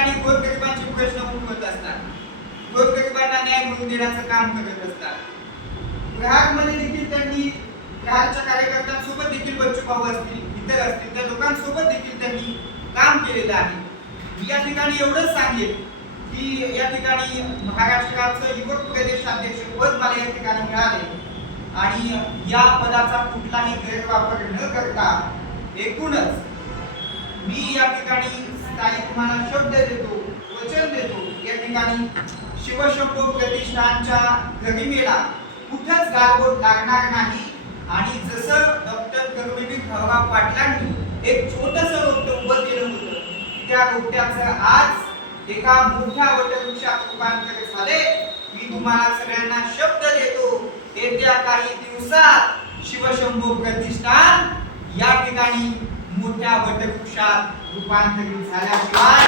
ठिकाणी गोरगरिबांचे प्रश्न उठवत असतात, गोरगरिबांना न्याय मिळवून देण्याचं काम करत असतात। ग्राहकमध्ये देखील त्यांनी ग्राहकच्या कार्यकर्त्यांसोबत देखील बच्चू भाऊ असतील, इतर असतील त्या लोकांसोबत देखील त्यांनी काम केलेलं आहे। या ठिकाणी एवढंच सांगेल की या ठिकाणी महाराष्ट्राचं युवक प्रदेश अध्यक्ष पद मला या ठिकाणी मिळाले आणि या पदाचा कुठलाही गैरवापर न करता एकूणच मी या ठिकाणी काही तुम्हाला शब्द देतो, वचन देतो, या ठिकाणी शिवशंभो प्रतिष्ठानच्या गरिमेला कुठंच गालबोट लागणार नाही। आणि जसं डॉक्टर कर्मवीर भाऊराव पाटलांनी एक छोटंसं रोपटं उभं केलं होतं, त्या रोपट्याचं आज एका मोठ्या वटवृक्षात रूपांतर झाले। मी तुम्हाला सगळ्यांना शब्द देतो, येत्या काही दिवसात शिवशंभो प्रतिष्ठान या ठिकाणी मोठ्या वटवृक्षात रूपांतरित झाल्याशिवाय